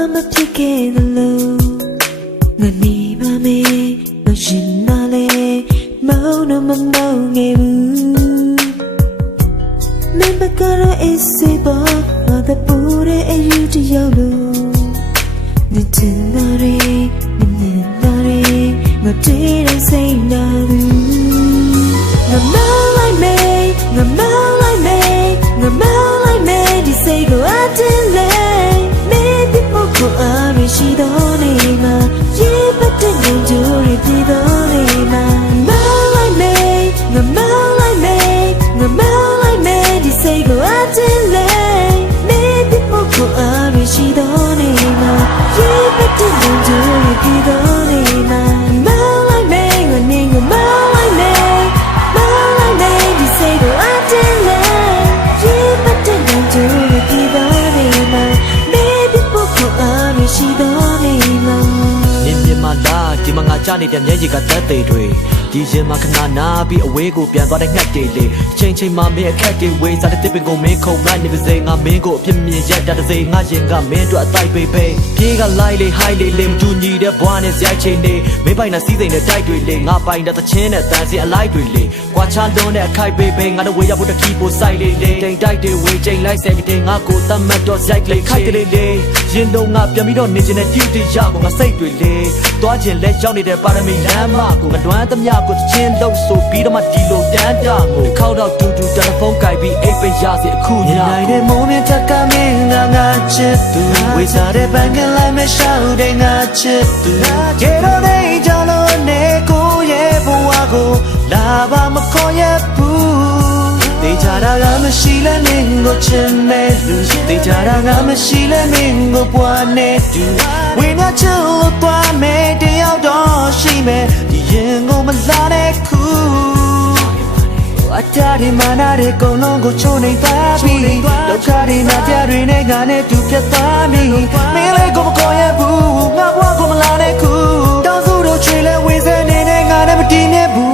mama pique the low ngani mame no shinale mo no mo ngebu member kara isebo the pure ayu to yolo nitinare ninare ngate say na ngama like me ngama like me ngama like me di say go atile maybe poko ari shi do ne ma ye patte njuri di do ne ma ngama like me ngama like me ngama like me di say go atile maybe poko ari shi do ne ma ye patte njuri di do ne ma ngama like me ngama like me say go atile ye patte njuri di do ne ma maybe poko ari shi do ne ma ဒီမှာငါကြားနေတဲ့မျက်ရည်ကတက်သေးတွေဒီရင်မှာခဏနာပြီးအဝေးကိုပြန်သွားတဲ့ငှက်တွေလေချိန်ချိန်မှာမင်းအခက်တွေဝေးစားတဲ့တစ်ပင်ကိုမင်းခုံလိုက်နေပါစေငါမင်းကိုအပြစ်မြင်ရက်တာတစ်စိငါရင်ကမင်းတို့အတိုက်ပိတ်ပိတ်ပြေးကလိုက်လေဟိုက်လေလေမတူညီတဲ့ဘွားနဲ့ဇိုက်ချိန်နေမင်းပိုင်တဲ့စီးစိမ်နဲ့တိုက်တွေလေငါပိုင်တဲ့သချင်းနဲ့တန်စီအလိုက်တွေလေကွာချလွန်းတဲ့အခိုက်ပိတ်ပိတ်ငါတို့ဝေးရဖို့တခီးပိုစိုက်လေလေတိမ်တိုက်တွေဝေးချိန်လိုက်ဆဲကတဲ့ငါကိုတတ်မှတ်တော့ဇိုက်လေခိုက်တယ်လေရင်လုံးငါပြန်ပြီးတော့နေချင်တဲ့ duty ရကိုငါစိတ်တွေလေတွားချင်လဲရောက်နေတဲ့ပါရမီလမ်းမကိုမတွန်းသမျှကိုချင်းလို့ဆိုပြီးတော့မှဒီလိုတန်းတာကိုခေါက်တော့တူတူတယ်လီဖုန်းကိုက်ပြီးအိတ်ပိတ်ရစီအခုညနိုင်တဲ့မိုးမြချက်ကမင်းငါချစ်သူဝေစားတဲ့ဘန်ကလိုက်မရှောက်တဲ့ငါချစ်သူရေတော့တဲ့ကြောင့်လို့နေကိုရဲ့ဘဝကိုလာပါမခေါ်ရဘူးတေချာတာကမရှိလဲမင်းကိုချင်မဲ့လူတေချာတာကမရှိလဲမင်းကိုပွားနေတူဝိညာဉ်ချလို့သွားမယ်တယောက်တော့ရှိမယ်ဒီရင်ကိုမလာတဲ့ခုအတားဒီမာနာတဲ့ကုံလုံးကိုချိုးနေပါပြီဒုက္ခတွေနာပြတွေနဲ့ငါနဲ့တူပြတ်သွားပြီမင်းလေးကိုမခေါ်ရဘူးငါဘဝကိုမလာတဲ့ခုတောင်းစုတို့ချွေလဲဝေးစဲနေတဲ့ငါနဲ့မတည်နေဘူး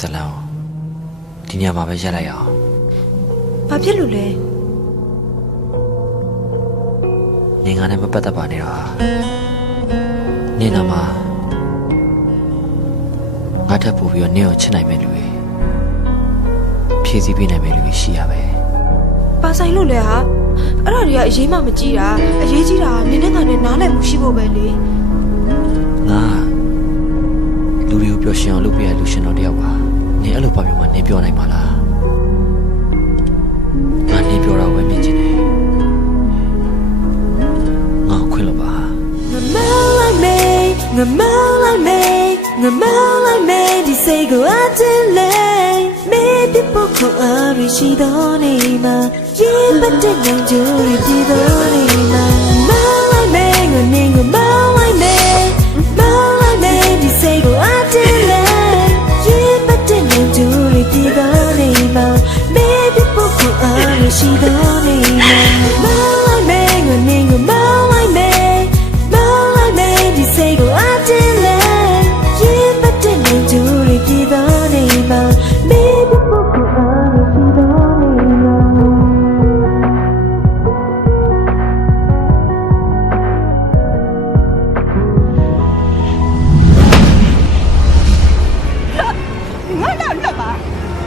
ဇလံဒီညမှာပဲရက်လိုက်အောင်ဘာဖြစ်လို့လဲနေငါနဲ့မပတ်သက်ပါနဲ့တော့နေနာမှာငါထပ်ပို့ပြီးတော့နေကိုချစ်နိုင်မဲ့လူတွေဖြည့်ဆည်းပေးနိုင်မဲ့လူတွေရှိရပဲပါဆိုင်လို့လဲဟာအဲ့ဒါတွေကအရေးမှမကြီးတာအရေးကြီးတာနင်းနဲ့ငါနဲ့နားလည်မှုရှိဖို့ပဲလေငါလူတွေကိုပျော်ရွှင်အောင်လုပ်ပေးရလူရှင်တော်တယောက်ပါနင်အဲ့လိုဘာပြောမှနင်ပြောနိုင်မှာလား ငမောင်းလိုက်မေငမောင်းလိုက်မေဒီစိတ်ကိုအတင်းလေမေပြဖို့ကိုအားရရှိတော်နေမှာရေပတ်တဲ့ငုံကြိုးတွေပြည်တော်နေမှာမောင်းလိုက်မေငနေငမောင်းလိုက်မေမောင်းလိုက်မေဒီစိတ်ကိုအတင်းလေရေပတ်တဲ့ငုံကြိုးတွေပြည်တော်နေမှာမေပြဖို့ကိုအားရရှိတော်နေမှာမောင်းလိုက်မေငနေငမောင်းလိုက်မေမောင်းလိုက်မေဒီစိတ်ကိုအတင်းလေရေပတ်တဲ့ငုံကြိုးတွေပြည်တော်နေမှာမေပြဖို့ကိုအားရရှိတော်နေမှာငါတော့လက်ပါ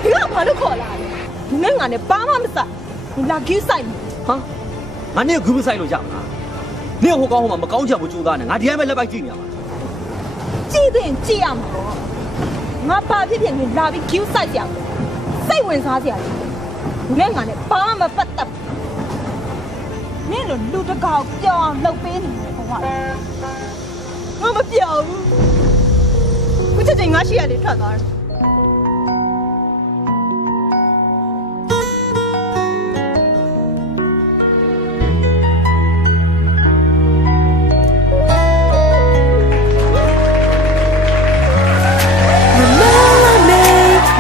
ဒီကဘာလို့ခေါ်လာလဲဒီနဲ့ငါနဲ့ဘာမှမဆိုင်ဒီလာကြီးဆိုင် ဟာငါနဲ့ဂူးမဆိုင်လို့ရမှာနင့်ဟိုကောင်းဟိုမှာမကောင်းချင်ဘူးကြိုးစားနေငါဒီတိုင်းပဲလက်ပိုက်ကြည့်နေရမှာ ကြည့်တဲ့ကြည့်ရမှာပေါ့ငါဘာဖြစ်ဖြစ်နေလာပြီးကြီးဆိုင်ကြအောင်စိတ်ဝင်စားစရာကြီးဒီနဲ့ငါနဲ့ဘာမှမပတ်သက်နင့်လိုလူတကောက်ပြောင်းအောင်လုပ်ပေးနေတယ်ဟုတ်ပါလားငါမပြောင်းဘူးခုချက်ချင်းငါရှိရတယ်ထွက်သွားတယ်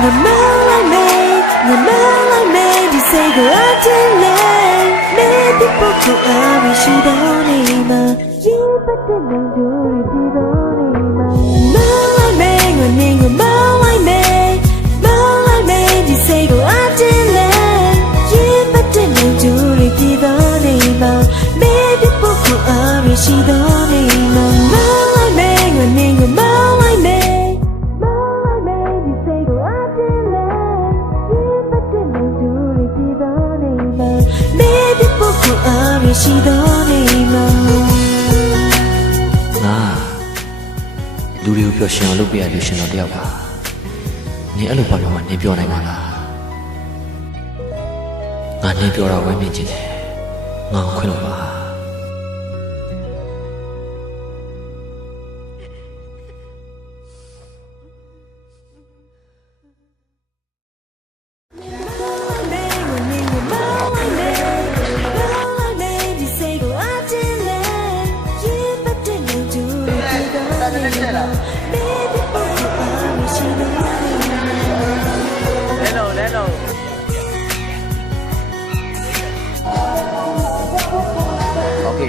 ငမောင်းလိုက်မေငမောင်းလိုက်မေဒီစိတ်ကိုအတင်းလေမေပြဖို့ကိုအားရရှိတော်နေမှာရေပတ်တဲ့ငုံကြိုးတွေပြည်တော်နေမှာမောင်းလိုက်မေငနေငမောင်းလိုက်မေမောင်းလိုက်မေဒီစိတ်ကိုအတင်းလေရေပတ်တဲ့ငုံကြိုးတွေပြည်တော်နေမှာမေပြဖို့ကိုအားရရှိတော်နေမှာမောင်းလိုက်မေငနေငမောင်းလိုက်မေရှိတော်နေမှာငါလူတွေကိုပြောရှင်အောင်လုပ်ပြရလို့ရှင်တော်တယောက်ပါနင်အဲ့လိုဘာလို့မှနင်ပြောနိုင်မှာလားငါနင်ပြောတာဝဲမြင်ချင်တယ်ငါခွင့်လို့ပါ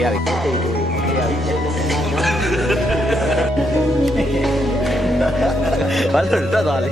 ရပြီဘာလို့တက်သွားလဲ